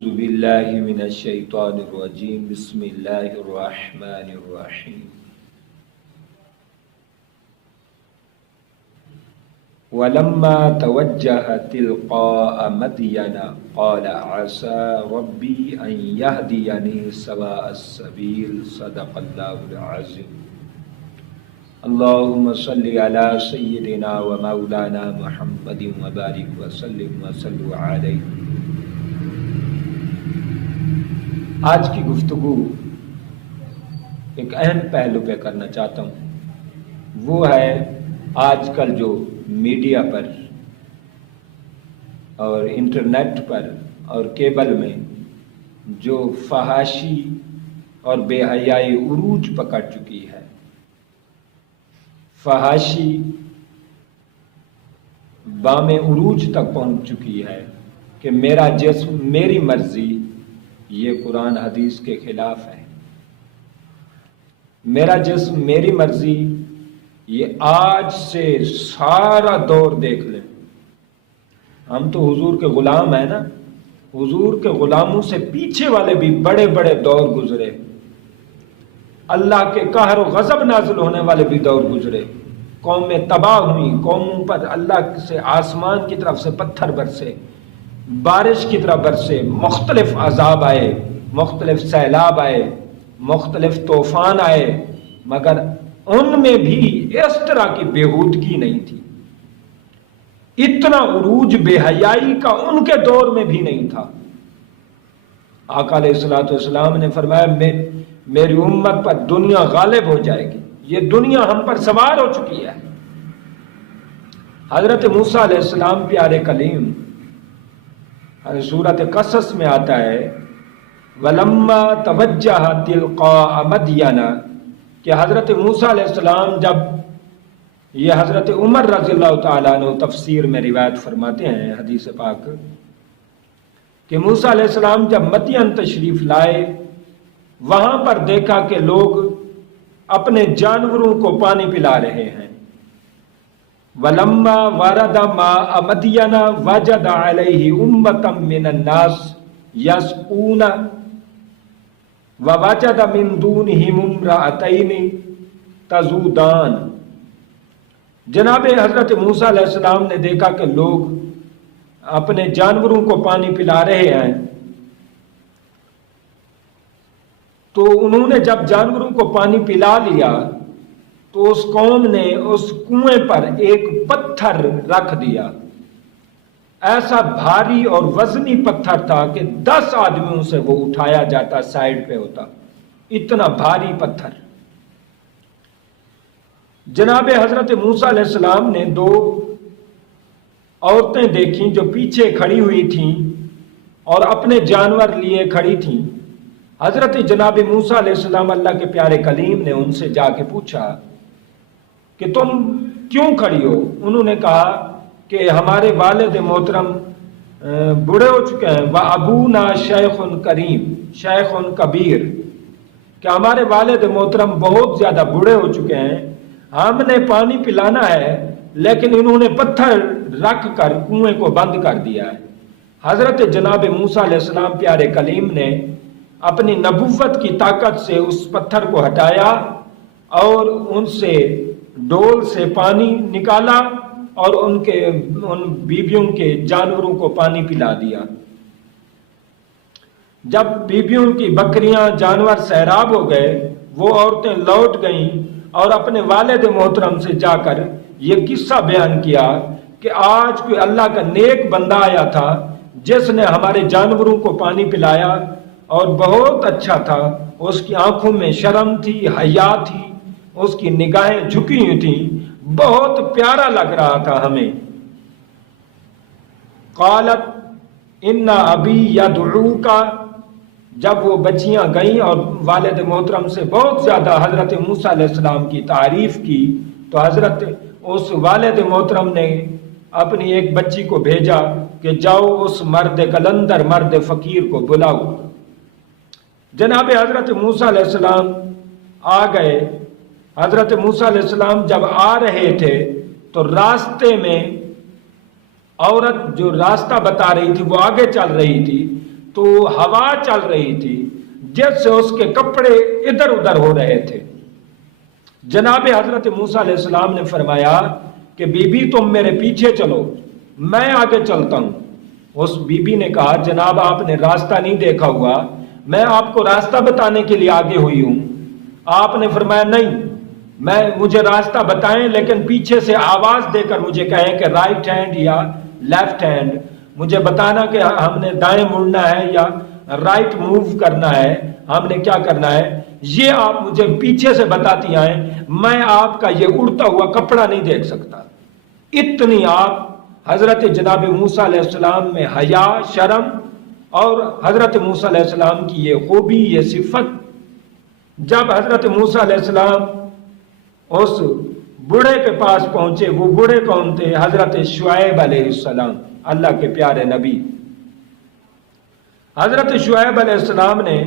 أعوذ بالله من الشيطان الرجيم بسم الله الرحمن الرحيم ولما توجه تلقاء مدين قال عسى ربي أن يهديني سواء السبيل صدق الله العظيم اللهم صل على سيدنا ومولانا محمد وبارك وسلم وصلوا عليه۔ آج کی گفتگو ایک اہم پہلو پہ کرنا چاہتا ہوں، وہ ہے آج کل جو میڈیا پر اور انٹرنیٹ پر اور کیبل میں جو فحاشی اور بے حیائی عروج پکڑ چکی ہے۔ فحاشی بام عروج تک پہنچ چکی ہے کہ میرا جسم میری مرضی، یہ قرآن حدیث کے خلاف ہے۔ میرا جسم میری مرضی، یہ آج سے سارا دور دیکھ لیں، ہم تو حضور کے غلام ہیں نا، حضور کے غلاموں سے پیچھے والے بھی بڑے بڑے دور گزرے، اللہ کے قہر و غضب نازل ہونے والے بھی دور گزرے، قومیں تباہ ہوئیں، قوموں پر اللہ سے آسمان کی طرف سے پتھر برسے، بارش کی طرح برسے، مختلف عذاب آئے، مختلف سیلاب آئے، مختلف طوفان آئے، مگر ان میں بھی اس طرح کی بےہودگی نہیں تھی، اتنا عروج بے حیائی کا ان کے دور میں بھی نہیں تھا۔ آقا علیہ الصلوۃ والسلام نے فرمایا میری امت پر دنیا غالب ہو جائے گی، یہ دنیا ہم پر سوار ہو چکی ہے۔ حضرت موسیٰ علیہ السلام پیارے کلیم، سورۃ قصص میں آتا ہے وَلَمَّا تَوَجَّهَ تِلْقَاءَ مَدْيَنَ کہ حضرت موسیٰ علیہ السلام جب، یہ حضرت عمر رضی اللہ تعالیٰ عنہ تفسیر میں روایت فرماتے ہیں حدیث پاک کہ موسیٰ علیہ السلام جب مدین تشریف لائے، وہاں پر دیکھا کہ لوگ اپنے جانوروں کو پانی پلا رہے ہیں۔ وَلَمَّا وَرَدَ مَاءَ مَدْيَنَ وَجَدَ عَلَيْهِ أُمَّةً مِّنَ النَّاسِ يَسْقُونَ وَوَجَدَ مِن دُونِهِمُ امْرَأَتَيْنِ تَذُودَانِ۔ جناب حضرت موسیٰ علیہ السلام نے دیکھا کہ لوگ اپنے جانوروں کو پانی پلا رہے ہیں، تو انہوں نے جب جانوروں کو پانی پلا لیا تو اس قوم نے اس کنویں پر ایک پتھر رکھ دیا، ایسا بھاری اور وزنی پتھر تھا کہ 10 آدمیوں سے وہ اٹھایا جاتا، سائیڈ پہ ہوتا، اتنا بھاری پتھر۔ جناب حضرت موسیٰ علیہ السلام نے 2 عورتیں دیکھیں جو پیچھے کھڑی ہوئی تھیں اور اپنے جانور لیے کھڑی تھیں۔ حضرت جناب موسیٰ علیہ السلام اللہ کے پیارے کلیم نے ان سے جا کے پوچھا کہ تم کیوں کھڑی ہو؟ انہوں نے کہا کہ ہمارے والد محترم بوڑھے ہو چکے ہیں، وَأَبُونَا شَيْخٌ کریم، شیخ کبیر، کہ ہمارے والد محترم بہت زیادہ بوڑھے ہو چکے ہیں، ہم نے پانی پلانا ہے لیکن انہوں نے پتھر رکھ کر کنویں کو بند کر دیا ہے۔ حضرت جناب موسیٰ علیہ السلام پیارے کلیم نے اپنی نبوت کی طاقت سے اس پتھر کو ہٹایا اور ان سے ڈول سے پانی نکالا اور ان بیبیوں کے جانوروں کو پانی پلا دیا۔ جب بیبیوں کی بکریاں جانور سیراب ہو گئے، وہ عورتیں لوٹ گئیں اور اپنے والد محترم سے جا کر یہ قصہ بیان کیا کہ آج کوئی اللہ کا نیک بندہ آیا تھا جس نے ہمارے جانوروں کو پانی پلایا اور بہت اچھا تھا، اس کی آنکھوں میں شرم تھی، حیا تھی، اس کی نگاہیں جھکی ہوئی تھیں، بہت پیارا لگ رہا تھا ہمیں۔ قالت ان ابی یدعوک، جب وہ بچیاں گئیں اور والد محترم سے بہت زیادہ حضرت موسیٰ علیہ السلام کی تعریف کی، تو حضرت اس والد محترم نے اپنی ایک بچی کو بھیجا کہ جاؤ اس مرد قلندر، مرد فقیر کو بلاؤ۔ جناب حضرت موسیٰ علیہ السلام آ گئے۔ حضرت موسیٰ علیہ السلام جب آ رہے تھے تو راستے میں عورت جو راستہ بتا رہی تھی وہ آگے چل رہی تھی، تو ہوا چل رہی تھی جس سے اس کے کپڑے ادھر ادھر ہو رہے تھے۔ جناب حضرت موسیٰ علیہ السلام نے فرمایا کہ بی بی تم میرے پیچھے چلو، میں آگے چلتا ہوں۔ اس بی بی نے کہا جناب آپ نے راستہ نہیں دیکھا ہوا، میں آپ کو راستہ بتانے کے لیے آگے ہوئی ہوں۔ آپ نے فرمایا نہیں، مجھے راستہ بتائیں لیکن پیچھے سے آواز دے کر مجھے کہیں کہ رائٹ ہینڈ یا لیفٹ ہینڈ، مجھے بتانا کہ ہم نے دائیں مڑنا ہے یا رائٹ موو کرنا ہے، ہم نے کیا کرنا ہے، یہ آپ مجھے پیچھے سے بتاتی آئیں، میں آپ کا یہ اڑتا ہوا کپڑا نہیں دیکھ سکتا۔ اتنی آپ حضرت جناب موسیٰ علیہ السلام میں حیا، شرم اور حضرت موسیٰ علیہ السلام کی یہ خوبی، یہ صفت۔ جب حضرت موسیٰ علیہ السلام اس بوڑھے کے پاس پہنچے، وہ بوڑھے کون تھے؟ حضرت شعیب علیہ السلام، اللہ کے پیارے نبی۔ حضرت شعیب علیہ السلام نے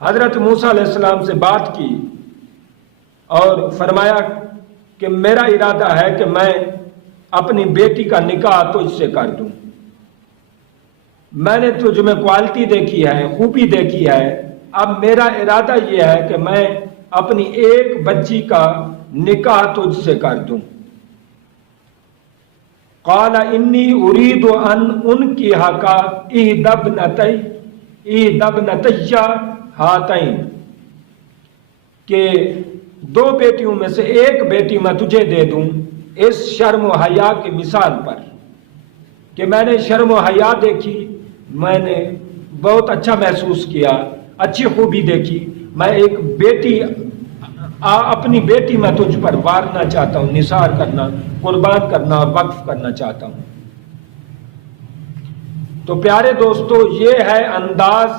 حضرت موسیٰ علیہ السلام سے بات کی اور فرمایا کہ میرا ارادہ ہے کہ میں اپنی بیٹی کا نکاح تجھ سے کر دوں، میں نے تجھ میں کوالٹی دیکھی ہے، خوبی دیکھی ہے، اب میرا ارادہ یہ ہے کہ میں اپنی ایک بچی کا نکاح تجھ سے کر دوں۔ قال انی ارید ان انکحک احدی ابنتی ہاتین، کہ دو بیٹیوں میں سے ایک بیٹی میں تجھے دے دوں اس شرم و حیا کی مثال پر، کہ میں نے شرم و حیا دیکھی، میں نے بہت اچھا محسوس کیا، اچھی خوبی دیکھی، میں ایک بیٹی اپنی بیٹی میں تجھ پر وارنا چاہتا ہوں، نثار کرنا، قربان کرنا، وقف کرنا چاہتا ہوں۔ تو پیارے دوستو، یہ ہے انداز،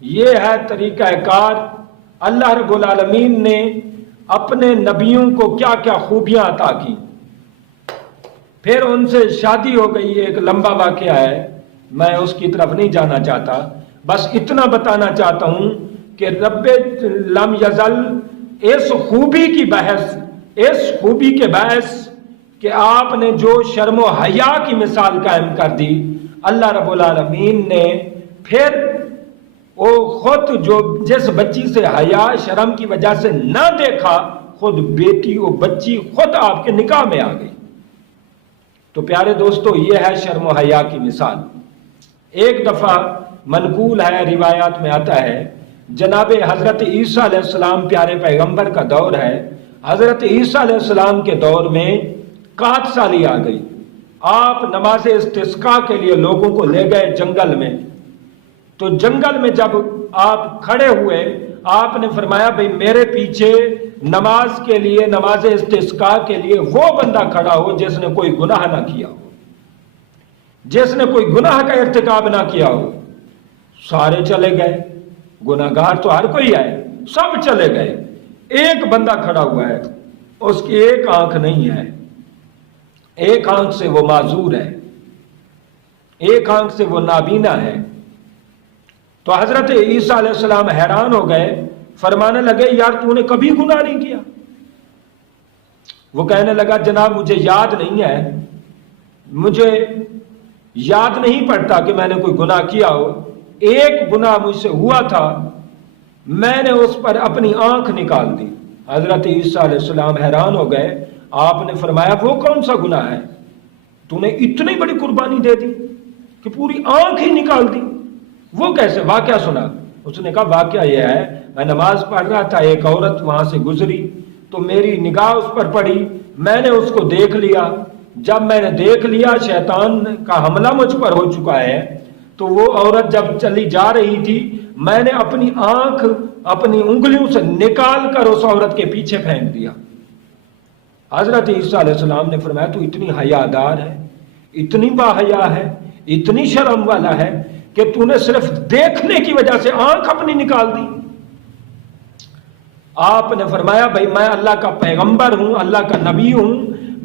یہ ہے طریقہ کار۔ اللہ رب العالمین نے اپنے نبیوں کو کیا کیا خوبیاں عطا کی، پھر ان سے شادی ہو گئی، ایک لمبا واقعہ ہے، میں اس کی طرف نہیں جانا چاہتا، بس اتنا بتانا چاہتا ہوں کہ رب لم یزل اس خوبی کی بحث، اس خوبی کے باعث کہ آپ نے جو شرم و حیا کی مثال قائم کر دی، اللہ رب العالمین نے پھر وہ خود جو جس بچی سے حیا شرم کی وجہ سے نہ دیکھا، خود بیٹی وہ بچی خود آپ کے نکاح میں آ گئی۔ تو پیارے دوستو، یہ ہے شرم و حیا کی مثال۔ ایک دفعہ منقول ہے، روایات میں آتا ہے، جناب حضرت عیسیٰ علیہ السلام پیارے پیغمبر کا دور ہے، حضرت عیسیٰ علیہ السلام کے دور میں قحط سالی آ گئی۔ آپ نماز استسقاء کے لیے لوگوں کو لے گئے جنگل میں، تو جنگل میں جب آپ کھڑے ہوئے، آپ نے فرمایا بھئی میرے پیچھے نماز کے لیے، نماز استسقاء کے لیے وہ بندہ کھڑا ہو جس نے کوئی گناہ نہ کیا ہو، جس نے کوئی گناہ کا ارتکاب نہ کیا ہو۔ سارے چلے گئے، گناہگار تو ہر کوئی ہے، سب چلے گئے، ایک بندہ کھڑا ہوا ہے، اس کی ایک آنکھ نہیں ہے، ایک آنکھ سے وہ معذور ہے، ایک آنکھ سے وہ نابینا ہے۔ تو حضرت عیسیٰ علیہ السلام حیران ہو گئے، فرمانے لگے یار تو نے کبھی گناہ نہیں کیا؟ وہ کہنے لگا جناب مجھے یاد نہیں ہے، مجھے یاد نہیں پڑتا کہ میں نے کوئی گناہ کیا ہو، ایک گناہ مجھ سے ہوا تھا، میں نے اس پر اپنی آنکھ نکال دی۔ حضرت عیسیٰ علیہ السلام حیران ہو گئے، آپ نے فرمایا وہ کون سا گناہ ہے؟ تو نے اتنی بڑی قربانی دے دی کہ پوری آنکھ ہی نکال دی، وہ کیسے؟ واقعہ سنا۔ اس نے کہا واقعہ یہ ہے، میں نماز پڑھ رہا تھا، ایک عورت وہاں سے گزری تو میری نگاہ اس پر پڑی، میں نے اس کو دیکھ لیا، جب میں نے دیکھ لیا شیطان کا حملہ مجھ پر ہو چکا ہے، تو وہ عورت جب چلی جا رہی تھی، میں نے اپنی آنکھ اپنی انگلیوں سے نکال کر اس عورت کے پیچھے پھینک دیا۔ حضرت عیسیٰ علیہ السلام نے فرمایا تو اتنی حیادار ہے، اتنی باحیا ہے، اتنی شرم والا ہے کہ تو نے صرف دیکھنے کی وجہ سے آنکھ اپنی نکال دی۔ آپ نے فرمایا بھائی میں اللہ کا پیغمبر ہوں، اللہ کا نبی ہوں،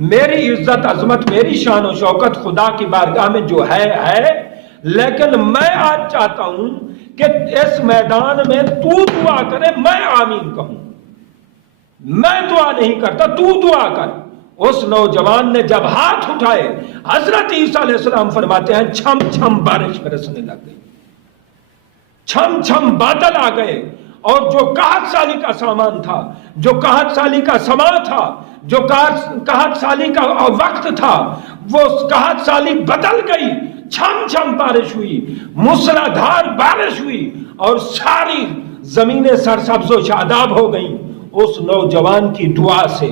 میری عزت عظمت، میری شان و شوکت خدا کی بارگاہ میں جو ہے، لیکن میں آج چاہتا ہوں کہ اس میدان میں تو دعا کرے، میں آمین کہوں، میں دعا نہیں کرتا، تو دعا کر۔ اس نوجوان نے جب ہاتھ اٹھائے، حضرت عیسیٰ علیہ السلام فرماتے ہیں چھم چھم بارش برسنے لگ گئی، چھم چھم بادل آ گئے، اور جو 61 سالی کا سامان تھا، جو 61 سالی کا سما تھا، جو 61 سالی کا وقت تھا، وہ 61 سالی بدل گئی، چھم چھم بارش ہوئی، موسلادھار بارش ہوئی، اور ساری زمینیں سرسبز و شاداب ہو گئیں اس نوجوان کی دعا سے۔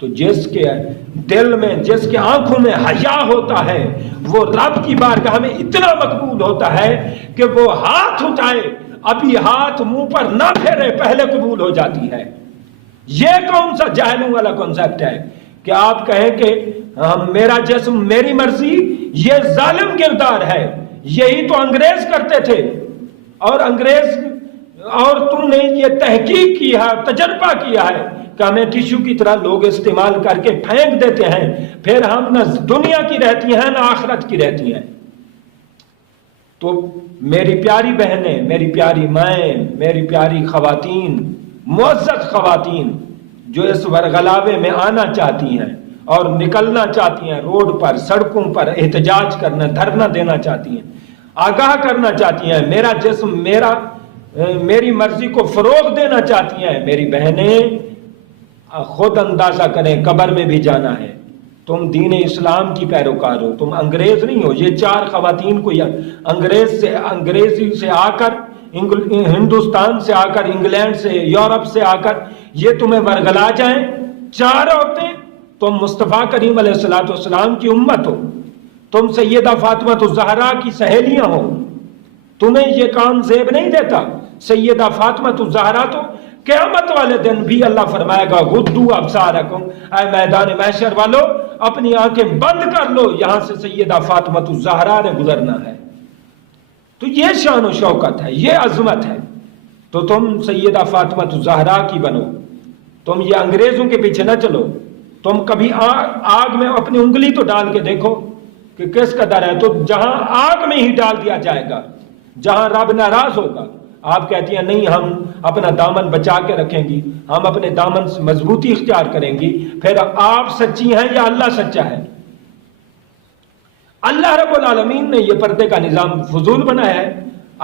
تو جس کے دل میں، جس کے آنکھوں میں حیا ہوتا ہے، وہ رب کی بارگاہ میں اتنا مقبول ہوتا ہے کہ وہ ہاتھ اٹھائے، ابھی ہاتھ منہ پر نہ پھیرے، پہلے قبول ہو جاتی ہے۔ یہ کون سا جاہلوں والا کنسپٹ ہے کہ آپ کہیں کہ میرا جسم میری مرضی؟ یہ ظالم کردار ہے، یہی تو انگریز کرتے تھے، اور انگریز، اور تم نے یہ تحقیق کی ہے، تجربہ کیا ہے کہ ہمیں ٹیشو کی طرح لوگ استعمال کر کے پھینک دیتے ہیں، پھر ہم نہ دنیا کی رہتی ہیں نہ آخرت کی رہتی ہیں۔ تو میری پیاری بہنیں، میری پیاری مائیں، میری پیاری خواتین، معزز خواتین جو اس ورغلاوے میں آنا چاہتی ہیں اور نکلنا چاہتی ہیں، روڈ پر، سڑکوں پر احتجاج کرنا، دھرنا دینا چاہتی ہیں، آگاہ کرنا چاہتی ہیں، میرا جسم میری مرضی کو فروغ دینا چاہتی ہیں، میری بہنیں خود اندازہ کریں، قبر میں بھی جانا ہے۔ تم دین اسلام کی پیروکار ہو، تم انگریز نہیں ہو۔ یہ 4 خواتین کو انگریزی سے آ کر، ہندوستان سے آ کر، انگلینڈ سے، یورپ سے آ کر یہ تمہیں ورگلا جائیں، 4 عورتیں۔ تم مصطفیٰ کریم علیہ السلام کی امت ہو، تم سیدہ فاطمہ الزہرا کی سہیلیاں ہو، تمہیں یہ کام زیب نہیں دیتا؟ سیدہ فاطمہ الزہرا تو قیامت والے دن بھی اللہ فرمائے گا غضوا ابصارکم، اے میدان محشر والو اپنی آنکھیں بند کر لو، یہاں سے سیدہ فاطمہ الزہرا نے گزرنا ہے۔ تو یہ شان و شوکت ہے، یہ عظمت ہے۔ تو تم سیدہ فاطمہ الزہرا کی بنو، تم یہ انگریزوں کے پیچھے نہ چلو۔ تم کبھی آگ میں اپنی انگلی تو ڈال کے دیکھو کہ کس قدر ہے۔ تو جہاں آگ میں ہی ڈال دیا جائے گا، جہاں رب ناراض ہوگا، آپ کہتی ہیں نہیں ہم اپنا دامن بچا کے رکھیں گی، ہم اپنے دامن سے مضبوطی اختیار کریں گی، پھر آپ سچی ہیں یا اللہ سچا ہے؟ اللہ رب العالمین نے یہ پردے کا نظام فضول بنایا ہے۔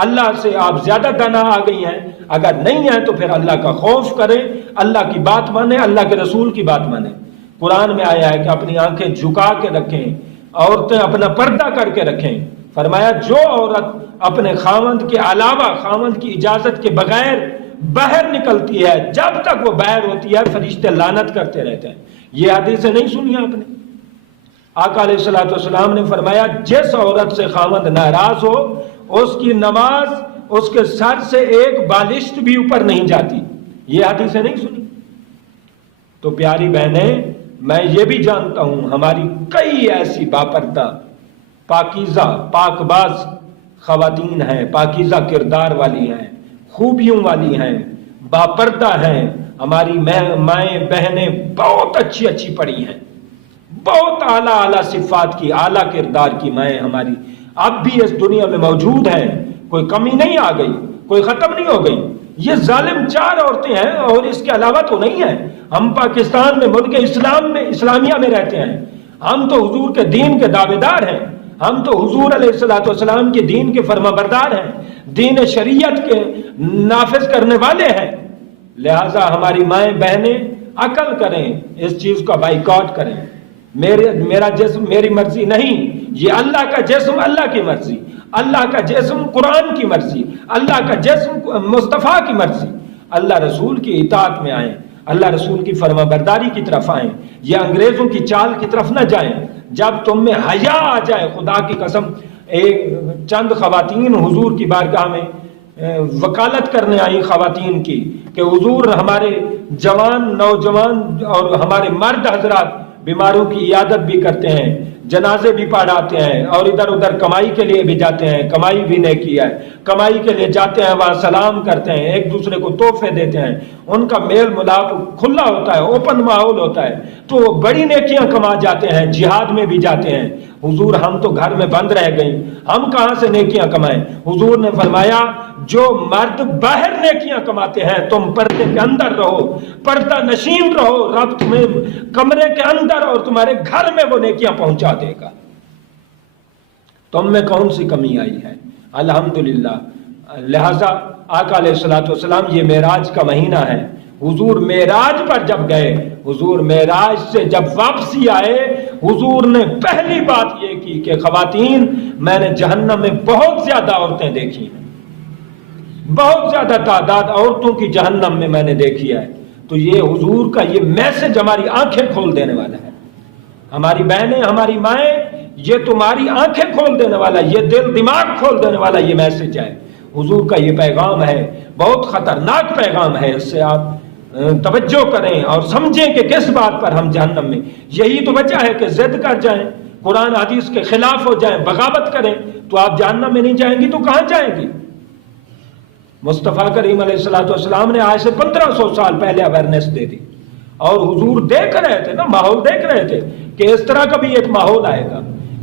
اللہ سے آپ زیادہ دانا آ گئی ہیں، اگر نہیں ہیں تو پھر اللہ کا خوف کریں، اللہ کی بات مانیں، اللہ کے رسول کی بات مانیں۔ قرآن میں آیا ہے کہ اپنی آنکھیں جھکا کے رکھیں، عورتیں اپنا پردہ کر کے رکھیں۔ فرمایا جو عورت اپنے خاوند کے علاوہ، خاوند کی اجازت کے بغیر باہر نکلتی ہے، جب تک وہ باہر ہوتی ہے فرشتے لعنت کرتے رہتے ہیں۔ یہ حدیثیں نہیں سنی آپ نے؟ آقا علیہ الصلوۃ والسلام نے فرمایا جس عورت سے خاوند ناراض ہو، اس کی نماز اس کے سر سے ایک بالشت بھی اوپر نہیں جاتی۔ یہ حدیثیں نہیں سنی؟ تو پیاری بہنیں، میں یہ بھی جانتا ہوں ہماری کئی ایسی باپردہ، پاکیزہ، پاک باز خواتین ہیں، پاکیزہ کردار والی ہیں، خوبیوں والی ہیں، باپردہ ہیں۔ ہماری مائیں بہنیں بہت اچھی پڑھی ہیں، بہت اعلیٰ اعلیٰ صفات کی، اعلیٰ کردار کی مائیں ہماری اب بھی اس دنیا میں موجود ہیں۔ کوئی کمی نہیں آ گئی، کوئی ختم نہیں ہو گئی۔ یہ ظالم 4 عورتیں ہیں اور اس کے علاوہ تو نہیں ہیں۔ ہم پاکستان میں، ملک اسلام میں، اسلامیہ میں رہتے ہیں، ہم تو حضور کے دین کے دعوے دار ہیں، ہم تو حضور علیہ السلام کے دین کے فرما بردار ہیں، دین شریعت کے نافذ کرنے والے ہیں۔ لہٰذا ہماری مائیں بہنیں عقل کریں، اس چیز کا بائیکاٹ کریں۔ میرا جسم میری مرضی نہیں، یہ اللہ کا جسم اللہ کی مرضی، اللہ کا جسم قرآن کی مرضی، اللہ کا جسم مصطفیٰ کی مرضی۔ اللہ رسول کی اطاعت میں آئیں، اللہ رسول کی فرما برداری کی طرف آئیں، یہ انگریزوں کی چال کی طرف نہ جائیں۔ جب تم میں حیا آ جائے، خدا کی قسم، چند خواتین حضور کی بارگاہ میں وکالت کرنے آئی خواتین کی کہ حضور ہمارے جوان، نوجوان اور ہمارے مرد حضرات بیماروں کی عیادت بھی کرتے ہیں، جنازے بھی پڑھاتے ہیں، اور ادھر ادھر کمائی کے لیے بھی جاتے ہیں، کمائی بھی نیکی ہے، کمائی کے لیے جاتے ہیں، وہاں سلام کرتے ہیں، ایک دوسرے کو تحفے دیتے ہیں، ان کا میل ملاپ کھلا ہوتا ہے، اوپن ماحول ہوتا ہے، تو وہ بڑی نیکیاں کما جاتے ہیں، جہاد میں بھی جاتے ہیں۔ حضور ہم تو گھر میں بند رہ گئیں، ہم کہاں سے نیکیاں کمائیں؟ حضور نے فرمایا جو مرد باہر نیکیاں کماتے ہیں تم پردے کے اندر رہو، پردہ نشین رہو، رب تمہیں کمرے کے اندر اور تمہارے گھر میں وہ نیکیاں پہنچا دے گا۔ تم میں کون سی کمی آئی ہے؟ الحمدللہ لہذا آقا علیہ الصلوۃ والسلام یہ معراج کا مہینہ ہے، حضور معراج پر جب گئے، حضور معراج سے جب واپسی آئے، حضور نے پہلی بات یہ کی کہ خواتین میں نے جہنم میں بہت زیادہ عورتیں دیکھی ہیں، بہت زیادہ تعداد عورتوں کی جہنم میں نے دیکھی ہے۔ تو یہ حضور کا یہ میسج ہماری آنکھیں کھول دینے والا ہے، ہماری بہنیں، ہماری مائیں، یہ تمہاری آنکھیں کھول دینے والا، یہ دل دماغ کھول دینے والا یہ میسج ہے، حضور کا یہ پیغام ہے، بہت خطرناک پیغام ہے۔ اس سے آپ توجہ کریں اور سمجھیں کہ کس بات پر ہم جہنم میں، یہی تو وجہ ہے کہ ضد کر جائیں، قرآن حدیث کے خلاف ہو جائیں، بغاوت کریں تو آپ جہنم میں نہیں جائیں گی تو کہاں جائیں گی؟ مصطفیٰ کریم علیہ الصلوۃ والسلام نے آج سے 1500 سال پہلے اویئرنیس دے دی، اور حضور دیکھ رہے تھے نا، ماحول دیکھ رہے تھے کہ اس طرح کا بھی ایک ماحول آئے گا،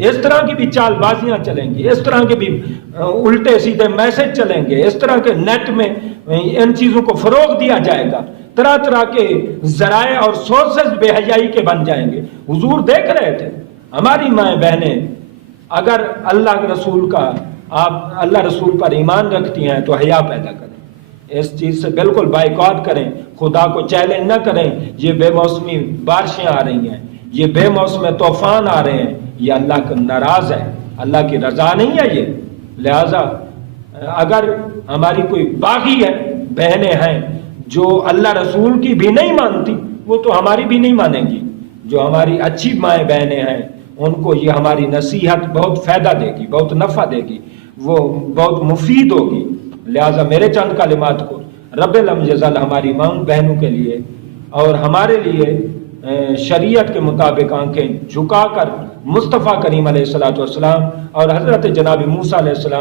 اس طرح کی بھی چال بازیاں چلیں گی، اس طرح کے بھی الٹے سیدھے میسج چلیں گے، اس طرح کے نیٹ میں ان چیزوں کو فروغ دیا جائے گا، طرح طرح کے ذرائع اور سورسز بے حیائی کے بن جائیں گے۔ حضور دیکھ رہے تھے۔ ہماری مائیں بہنیں اگر اللہ کے رسول کا، آپ اللہ رسول پر ایمان رکھتی ہیں تو حیا پیدا کریں، اس چیز سے بالکل بائیکاٹ کریں، خدا کو چیلنج نہ کریں۔ یہ بے موسمی بارشیں آ رہی ہیں، یہ بے موسم طوفان آ رہے ہیں، یہ اللہ کا ناراض ہے، اللہ کی رضا نہیں ہے یہ۔ لہذا اگر ہماری کوئی باغی ہے، بہنیں ہیں جو اللہ رسول کی بھی نہیں مانتی، وہ تو ہماری بھی نہیں مانیں گی۔ جو ہماری اچھی مائیں بہنیں ہیں ان کو یہ ہماری نصیحت بہت فائدہ دے گی، بہت نفع دے گی، وہ بہت مفید ہوگی۔ لہذا میرے چند کلمات کو رب الجزل ہماری ماں بہنوں کے لیے اور ہمارے لیے شریعت کے مطابق آنکھیں جھکا کر مصطفیٰ کریم علیہ الصلوۃ والسلام اور حضرت جناب موسیٰ علیہ السلام